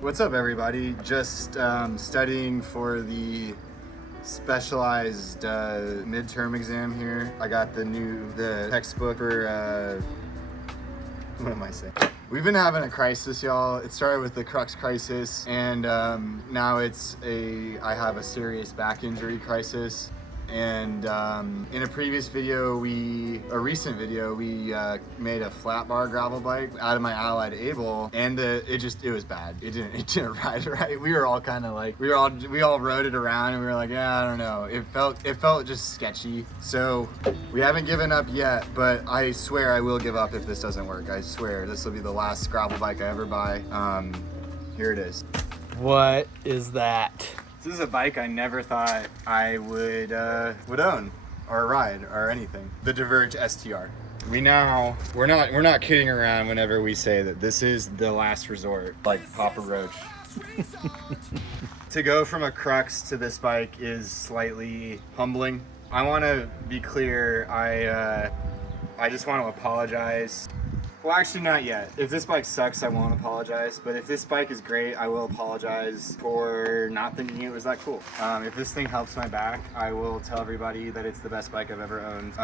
What's up, everybody? Just studying for the specialized midterm exam here. I got the textbook for what am I saying? We've been having a crisis, y'all. It started with the crux crisis, and now I have a serious back injury crisis. And in a previous video, a recent video, we made a flat bar gravel bike out of my Allied Able, and it was bad. It didn't ride right. We were all kind of like, we all rode it around, and we were like, yeah, I don't know. It felt just sketchy. So we haven't given up yet, but I swear I will give up if this doesn't work. I swear this will be the last gravel bike I ever buy. Here it is. What is that? This is a bike I never thought I would own or ride or anything. The Diverge STR. We're not kidding around whenever we say that this is the last resort, like Papa Roach. To go from a crux to this bike is slightly humbling. I want to be clear. I just want to apologize. Well, actually not yet. If this bike sucks, I won't apologize. But if this bike is great, I will apologize for not thinking it was that cool. If this thing helps my back, I will tell everybody that it's the best bike I've ever owned.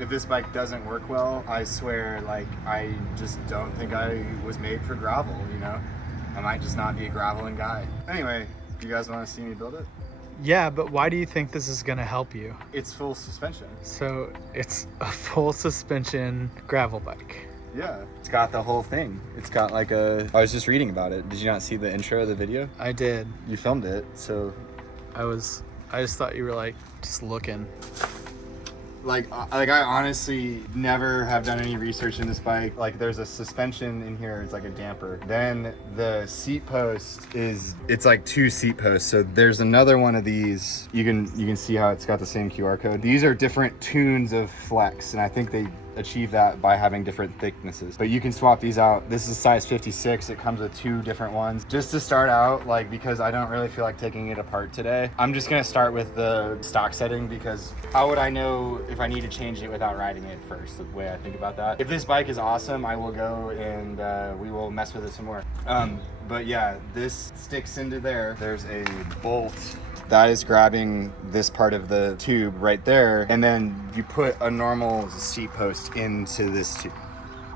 If this bike doesn't work well, I swear, like, I just don't think I was made for gravel, you know? I might just not be a graveling guy. Anyway, do you guys want to see me build it? Yeah, but why do you think this is gonna help you? It's full suspension. So it's a full suspension gravel bike. Yeah, it's got the whole thing. It's got like I was just reading about it. Did you not see the intro of the video? I did. You filmed it, so. I just thought you were like, just looking. Like I honestly never have done any research in this bike. Like there's a suspension in here, it's like a damper. Then the seat post it's like two seat posts. So there's another one of these. You can see how it's got the same QR code. These are different tunes of flex, and I think they achieve that by having different thicknesses. But you can swap these out. This is size 56. It comes with two different ones. Just to start out, like, because I don't really feel like taking it apart today, I'm just gonna start with the stock setting, because how would I know if I need to change it without riding it first? The way I think about that. If this bike is awesome, I will go and we will mess with it some more. But yeah, this sticks into there. There's a bolt that is grabbing this part of the tube right there, and then you put a normal seat post into this tube.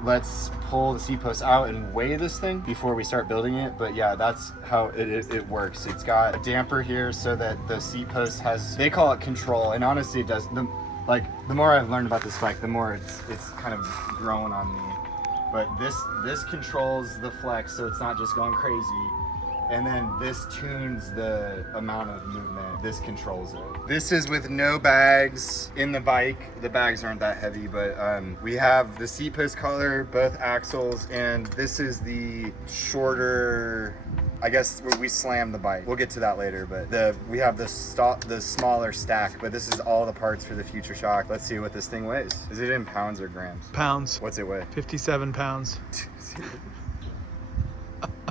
Let's pull the seat post out and weigh this thing before we start building it. But yeah, that's how it works. It's got a damper here so that the seat post has, they call it control, and honestly it does. The more I've learned about this bike, the more it's kind of grown on me. But this controls the flex, so it's not just going crazy. And then this tunes the amount of movement. This controls it. This is with no bags in the bike. The bags aren't that heavy, but we have the seat post color, both axles, and this is the shorter, I guess we slam the bike. We'll get to that later, but we have the smaller stack, but this is all the parts for the Future Shock. Let's see what this thing weighs. Is it in pounds or grams? Pounds. What's it weigh? 57 pounds.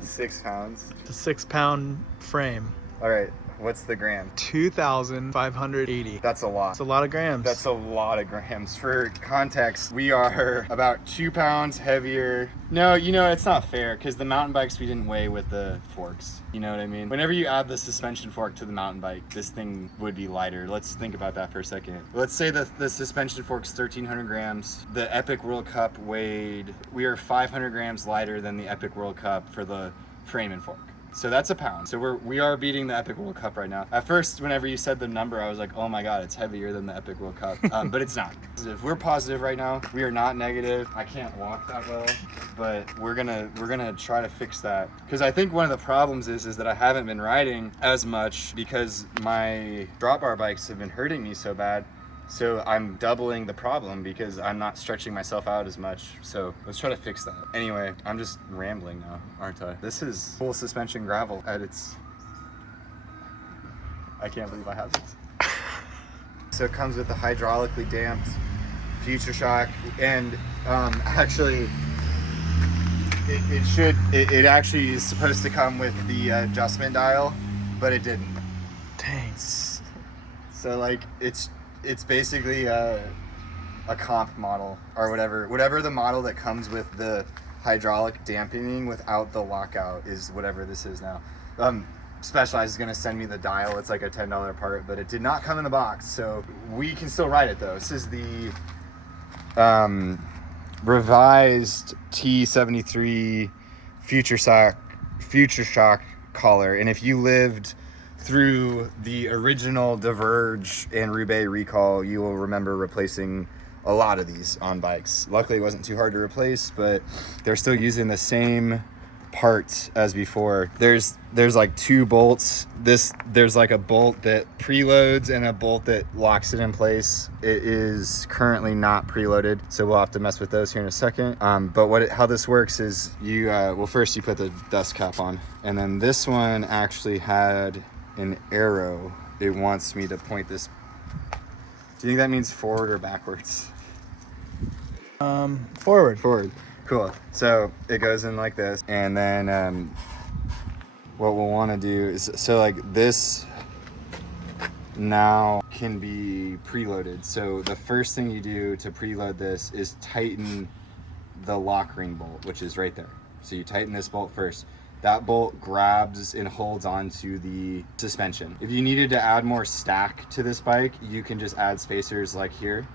6 pounds. It's a 6-pound frame. All right, what's the gram? 2,580. That's a lot. That's a lot of grams. That's a lot of grams. For context, we are about 2 pounds heavier. No, it's not fair, because the mountain bikes we didn't weigh with the forks. You know what I mean? Whenever you add the suspension fork to the mountain bike, this thing would be lighter. Let's think about that for a second. Let's say that the suspension fork's 1,300 grams. The Epic World Cup we are 500 grams lighter than the Epic World Cup for the frame and fork. So that's a pound. So we are beating the Epic World Cup right now. At first, whenever you said the number, I was like, oh my God, it's heavier than the Epic World Cup. But it's not. If we're positive right now, we are not negative. I can't walk that well, but we're gonna try to fix that. Because I think one of the problems is that I haven't been riding as much because my drop bar bikes have been hurting me so bad. So I'm doubling the problem because I'm not stretching myself out as much. So let's try to fix that. Anyway, I'm just rambling now, aren't I? This is full suspension gravel at its... I can't believe I have this. So it comes with the hydraulically damped Future Shock, and actually it actually is supposed to come with the adjustment dial, but it didn't. Dang. So like it's basically a comp model or whatever the model that comes with the hydraulic dampening without the lockout is whatever this is now. Specialized is gonna send me the dial. It's like a $10 part, but it did not come in the box, so we can still ride it though. This is the revised T73 Future Shock collar, and if you lived through the original Diverge and Roubaix recall, you will remember replacing a lot of these on bikes. Luckily, it wasn't too hard to replace, but they're still using the same parts as before. There's like 2 bolts. There's like a bolt that preloads and a bolt that locks it in place. It is currently not preloaded, so we'll have to mess with those here in a second. But how this works is you well, first you put the dust cap on, and then this one actually had an arrow. It wants me to point this. Do you think that means forward or backwards? Forward. Cool. So it goes in like this, and then what we'll want to do is, so like this now can be preloaded. So the first thing you do to preload this is tighten the lock ring bolt, which is right there. So you tighten this bolt first. That bolt grabs and holds onto the suspension. If you needed to add more stack to this bike, you can just add spacers like here.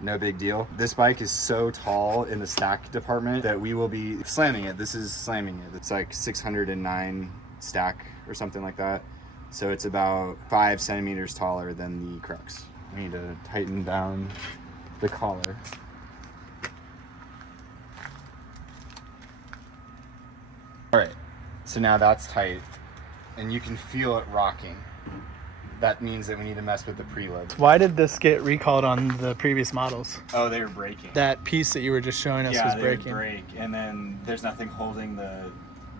No big deal. This bike is so tall in the stack department that we will be slamming it. This is slamming it. It's like 609 stack or something like that. So it's about 5 centimeters taller than the Crux. We need to tighten down the collar. All right, so now that's tight and you can feel it rocking. That means that we need to mess with the preload. Why did this get recalled on the previous models? Oh, they were breaking. That piece that you were just showing us was breaking. Yeah, they would break, and then there's nothing holding the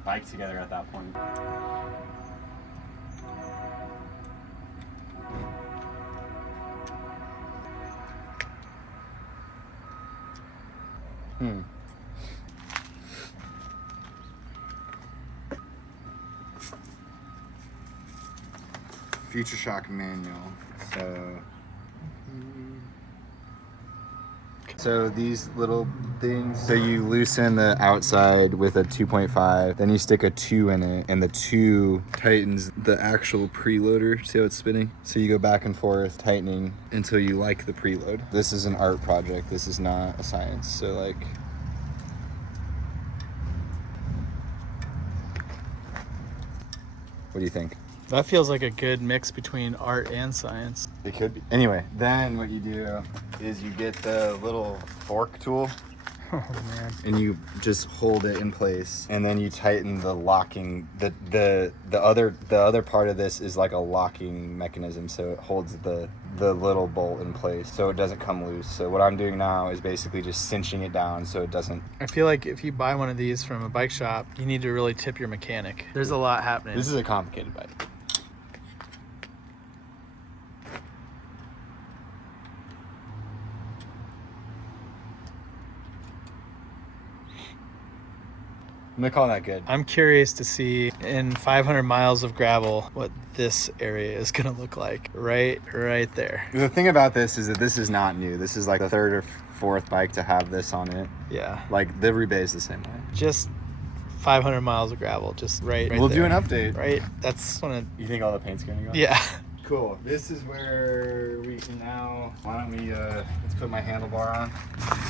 bike together at that point. Future Shock manual. So these little things, so you loosen the outside with a 2.5, then you stick a 2 in it, and the 2 tightens the actual preloader. See how it's spinning? So you go back and forth tightening until you like the preload. This is an art project. This is not a science. So like, what do you think? That feels like a good mix between art and science. It could be. Anyway, then what you do is you get the little fork tool. Oh man. And you just hold it in place, and then you tighten the locking. The other part of this is like a locking mechanism, so it holds the little bolt in place so it doesn't come loose. So what I'm doing now is basically just cinching it down so it doesn't. I feel like if you buy one of these from a bike shop, you need to really tip your mechanic. There's a lot happening. This is a complicated bike. I'm gonna call that good. I'm curious to see in 500 miles of gravel what this area is gonna look like. Right there. The thing about this is that this is not new. This is like the 3rd or 4th bike to have this on it. Yeah. Like the Roubaix is the same way. Just 500 miles of gravel, just right We'll there. do an update. Right? That's one of... You think all the paint's gonna go? Yeah. Cool. This is where we can now, why don't we, let's put my handlebar on.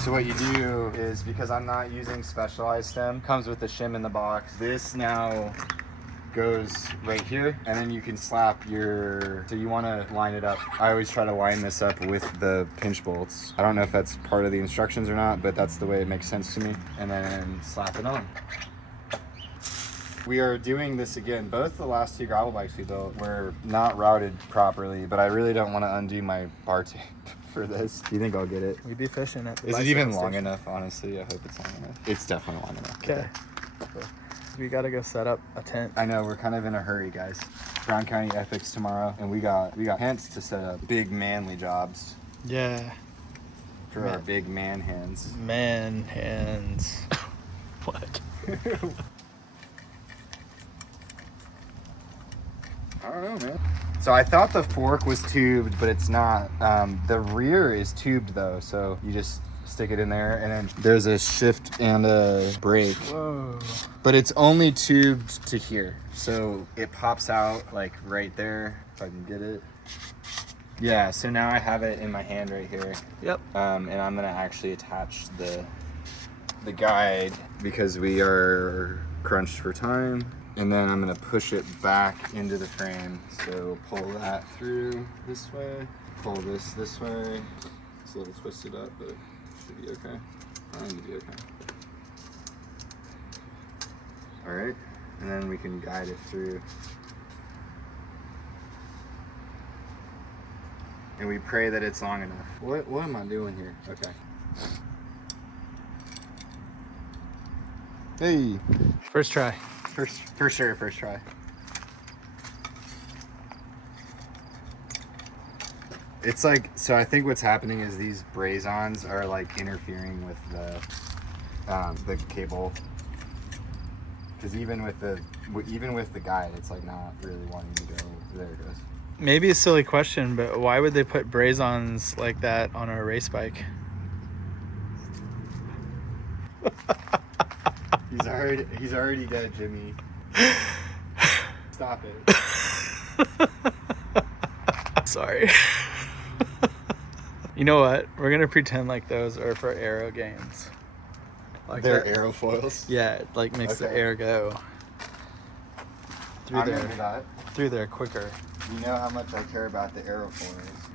So what you do is, because I'm not using specialized stem, comes with the shim in the box. This now goes right here, and then you can slap your, so you want to line it up. I always try to line this up with the pinch bolts. I don't know if that's part of the instructions or not, but that's the way it makes sense to me. And then slap it on. We are doing this again. Both the last 2 gravel bikes we built were not routed properly, but I really don't want to undo my bar tape for this. Do you think I'll get it? We'd be fishing at the Is it bicycle even long station. enough, honestly? I hope it's long enough. It's definitely long enough. Okay. We gotta go set up a tent. I know, we're kind of in a hurry, guys. Brown County Ethics tomorrow, and we got tents to set up. Big manly jobs Yeah. for our big man hands. Man hands. What? I don't know, man. So I thought the fork was tubed, but it's not. The rear is tubed though, so you just stick it in there, and then there's a shift and a brake. Whoa. But it's only tubed to here, so it pops out like right there, if I can get it. Yeah, so now I have it in my hand right here. Yep. And I'm gonna actually attach the guide because we are crunched for time. And then I'm gonna push it back into the frame. So pull that through this way, pull this way. It's a little twisted up, but it should be okay. I think it'll be okay. All right, and then we can guide it through. And we pray that it's long enough. What am I doing here? Okay. Hey. First try. For sure, first try. It's like, so I think what's happening is these brazons are like interfering with the cable. Because even with the guide, it's like not really wanting to go. There it goes. Maybe a silly question, but why would they put brazons like that on a race bike? He's already dead, Jimmy. Stop it. Sorry. You know what? We're gonna pretend like those are for aero gains. Like They're that- aerofoils. Yeah, it like makes the Okay. air go I'm into that. through there quicker. You know how much I care about the aerofoils.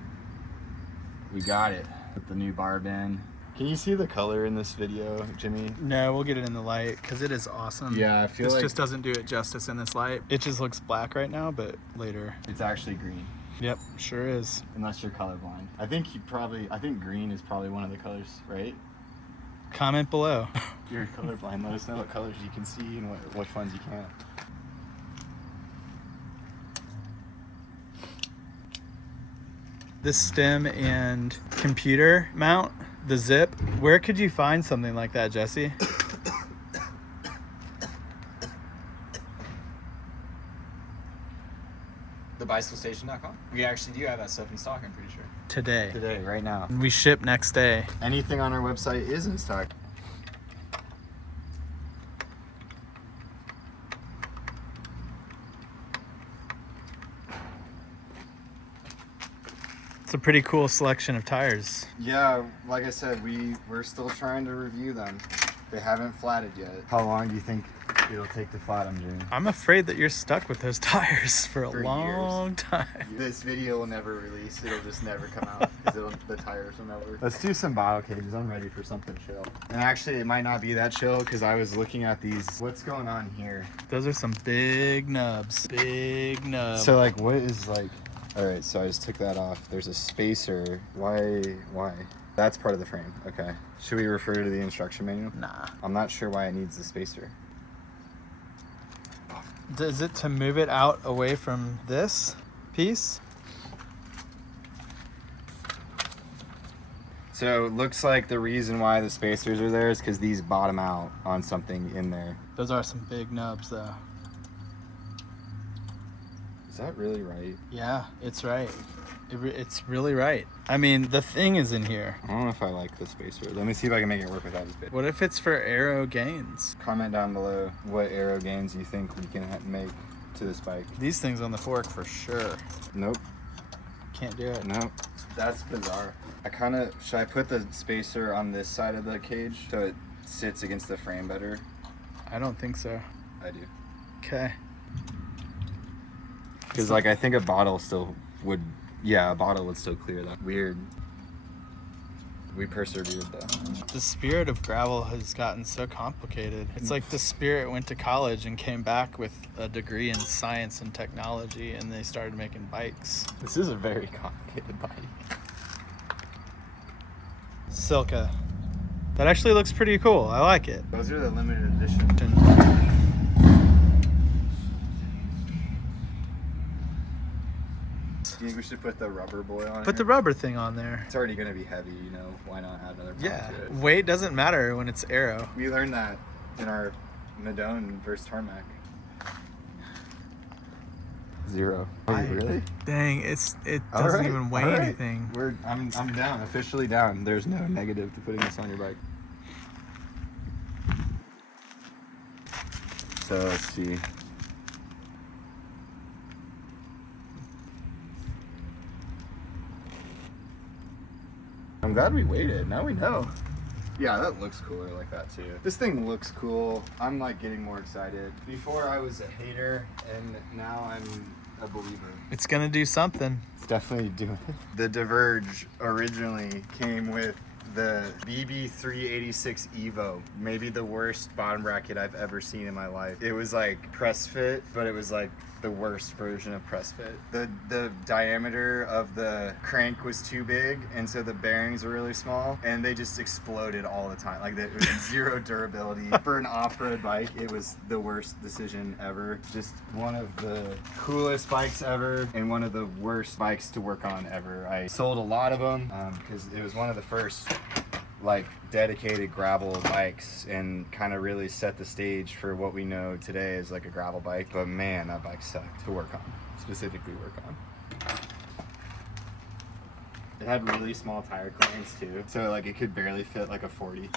We got it with the new barb in. Can you see the color in this video, Jimmy? No, we'll get it in the light because it is awesome. Yeah, I feel this like just doesn't do it justice in this light. It just looks black right now, but later. it's actually green. Yep, sure is. Unless you're colorblind. I think green is probably one of the colors, right? Comment below. If you're colorblind, let us know what colors you can see and which ones you can't. This stem and computer mount, the zip, where could you find something like that, Jesse? TheBicycleStation.com. We actually do have that stuff in stock, I'm pretty sure. Today. Today, right now. We ship next day. Anything on our website is in stock. It's a pretty cool selection of tires. Yeah, like I said, we're still trying to review them. They haven't flatted yet. How long do you think it'll take to flat them, Jimmy? I'm afraid that you're stuck with those tires for a For long time. This video will never release. It'll just never come out because the tires will never. Let's do some bottle cages. I'm ready for something chill. And actually, it might not be that chill because I was looking at these. What's going on here? Those are some big nubs. Big nubs. So like, what is like? All right, so I just took that off. There's a spacer. Why? That's part of the frame. Okay. Should we refer to the instruction manual? Nah. I'm not sure why it needs the spacer. Is it to move it out away from this piece? So it looks like the reason why the spacers are there is because these bottom out on something in there. Those are some big nubs though. Is that really right? Yeah, it's right. It's really right. I mean, the thing is in here. I don't know if I like the spacer. Let me see if I can make it work without this bit. What if it's for aero gains? Comment down below what aero gains you think we can make to this bike. These things on the fork for sure. Nope. Can't do it. Nope. That's bizarre. Should I put the spacer on this side of the cage so it sits against the frame better? I don't think so. I do. Okay. Because like I think a bottle would still clear that. Weird. We persevered though. The spirit of gravel has gotten so complicated. It's like the spirit went to college and came back with a degree in science and technology, and they started making bikes. This is a very complicated bike. Silka. That actually looks pretty cool. I like it. Those are the limited edition. Do you think we should put the rubber boy on Put the rubber thing on there. It's already going to be heavy, you know. Why not add another pound Yeah. to it? Weight doesn't matter when it's aero. We learned that in our Madone versus Tarmac. 0. Oh, really? Dang, it All doesn't right, even weigh all right. anything. I'm down, officially down. There's no negative to putting this on your bike. So let's see. I'm glad we waited. Now we know. Yeah, that looks cooler like that too. This thing looks cool. I'm like getting more excited. Before I was a hater, and now I'm a believer. It's gonna do something. It's definitely doing it. The Diverge originally came with the BB386 Evo, maybe the worst bottom bracket I've ever seen in my life. It was like press fit, but it was like the worst version of press fit. The diameter of the crank was too big, and so the bearings were really small, and they just exploded all the time. Like it was zero durability. For an off-road bike, it was the worst decision ever. Just one of the coolest bikes ever, and one of the worst bikes to work on ever. I sold a lot of them because it was one of the first like dedicated gravel bikes and kind of really set the stage for what we know today as like a gravel bike. But man, that bike sucked to work on, specifically work on. It had really small tire clearance too, so like it could barely fit like a 40.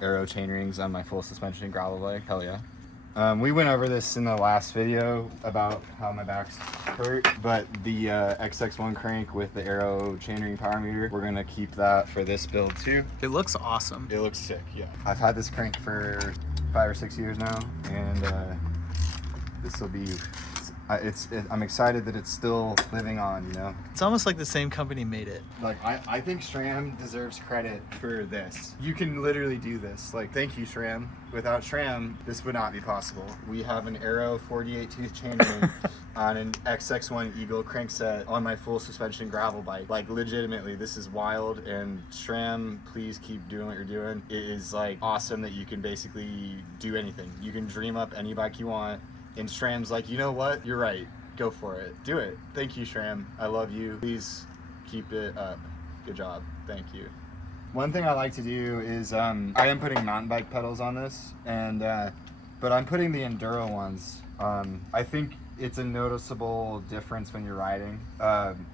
Aero chain rings on my full suspension gravel bike, hell yeah. We went over this in the last video about how my back's hurt, but the XX1 crank with the Aero chainring power meter, we're gonna keep that for this build too. It looks awesome. It looks sick, yeah. I've had this crank for 5 or 6 years now, and this will be, I'm excited that it's still living on, you know? It's almost like the same company made it. Like, I think SRAM deserves credit for this. You can literally do this. Like, thank you, SRAM. Without SRAM, this would not be possible. We have an Aero 48 tooth chainring on an XX1 Eagle crankset on my full suspension gravel bike. Like, legitimately, this is wild, and SRAM, please keep doing what you're doing. It is, like, awesome that you can basically do anything. You can dream up any bike you want, and SRAM's like, you know what? You're right. Go for it. Do it. Thank you, SRAM. I love you. Please keep it up. Good job. Thank you. One thing I like to do is I am putting mountain bike pedals on this, and but I'm putting the enduro ones. I think it's a noticeable difference when you're riding.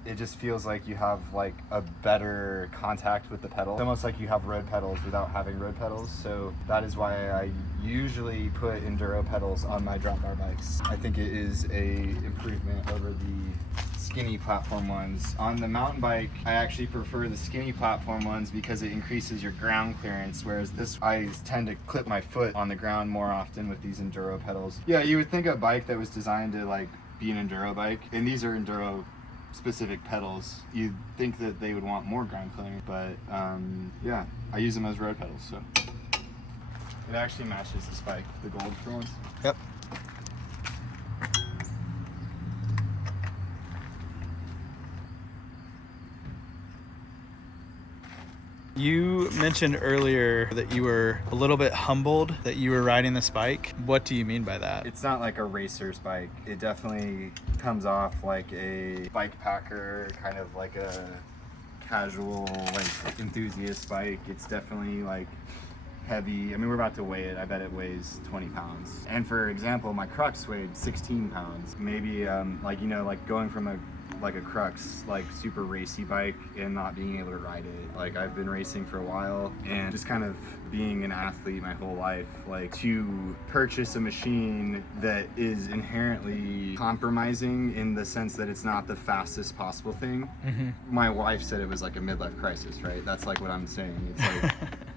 It just feels like you have like a better contact with the pedal. It's almost like you have road pedals without having road pedals. So that is why I usually put enduro pedals on my drop bar bikes. I think it is a improvement over the skinny platform ones. On the mountain bike, I actually prefer the skinny platform ones because it increases your ground clearance, whereas this, I tend to clip my foot on the ground more often with these enduro pedals. Yeah, you would think a bike that was designed to like be an enduro bike, and these are enduro specific pedals, you'd think that they would want more ground clearance, but yeah, I use them as road pedals, so. It actually matches this bike, the gold for once. Yep. You mentioned earlier that you were a little bit humbled that you were riding this bike. What do you mean by that? It's not like a racer's bike. It definitely comes off like a bike packer, kind of like a casual, like enthusiast bike. It's definitely like heavy. I mean, we're about to weigh it. I bet it weighs 20 pounds. And for example, my Crux weighed 16 pounds. Maybe like, you know, like going from a Crux, like super racy bike and not being able to ride it. Like, I've been racing for a while and just kind of being an athlete my whole life, like to purchase a machine that is inherently compromising in the sense that it's not the fastest possible thing. Mm-hmm. My wife said it was like a midlife crisis, right? That's like what I'm saying.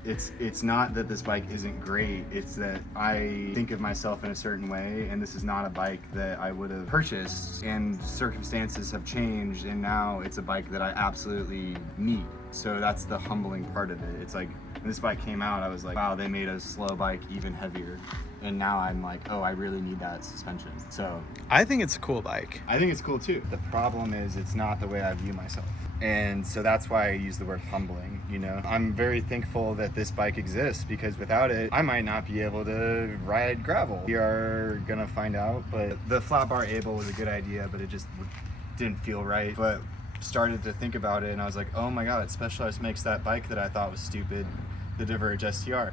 It's like it's not that this bike isn't great, it's that I think of myself in a certain way, and this is not a bike that I would have purchased, and circumstances have changed, and now it's a bike that I absolutely need. So that's the humbling part of it. It's like, when this bike came out, I was like, wow, they made a slow bike even heavier. And now I'm like, oh, I really need that suspension. So I think it's a cool bike. I think it's cool too. The problem is it's not the way I view myself. And so that's why I use the word humbling, you know? I'm very thankful that this bike exists, because without it, I might not be able to ride gravel. We are gonna find out, but the flat bar Able was a good idea, but it just didn't feel right. But started to think about it, and I was like, oh my god, Specialized makes that bike that I thought was stupid, the Diverge STR.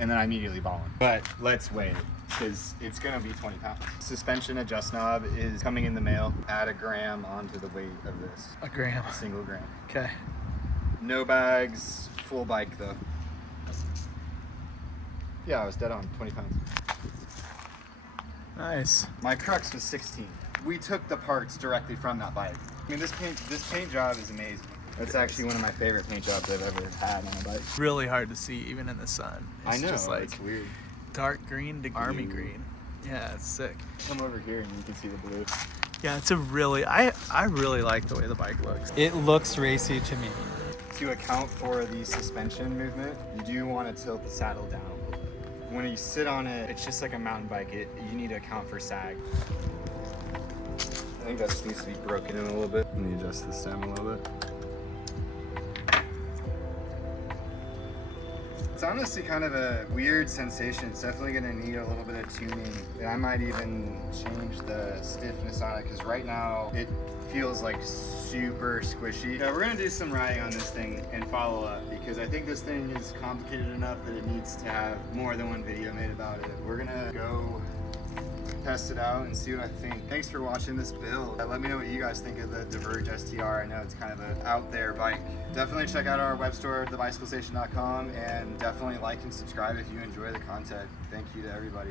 and then I immediately ball him. But let's weigh it, because it's gonna be 20 pounds. Suspension adjust knob is coming in the mail. Add a gram onto the weight of this. A gram. A single gram. Okay. No bags, full bike though. Yeah, I was dead on, 20 pounds. Nice. My crux was 16. We took the parts directly from that bike. I mean, this paint job is amazing. That's actually one of my favorite paint jobs I've ever had on a bike. Really hard to see even in the sun. It's I know, just like it's weird. dark green to army green. Yeah, it's sick. Come over here and you can see the blue. Yeah, it's a really, I really like the way the bike looks. It looks racy to me. To account for the suspension movement, you do want to tilt the saddle down a little bit. When you sit on it, it's just like a mountain bike. You need to account for sag. I think that just needs to be broken in a little bit. Let me adjust the stem a little bit. It's honestly kind of a weird sensation. It's definitely going to need a little bit of tuning. And I might even change the stiffness on it, because right now it feels like super squishy. Yeah, we're going to do some riding on this thing and follow up, because I think this thing is complicated enough that it needs to have more than one video made about it. We're going to go test it out and see what I think. Thanks for watching this build. Let me know what you guys think of the Diverge STR. I know it's kind of an out there bike. Definitely check out our web store, thebicyclestation.com, and definitely like and subscribe if you enjoy the content. Thank you to everybody.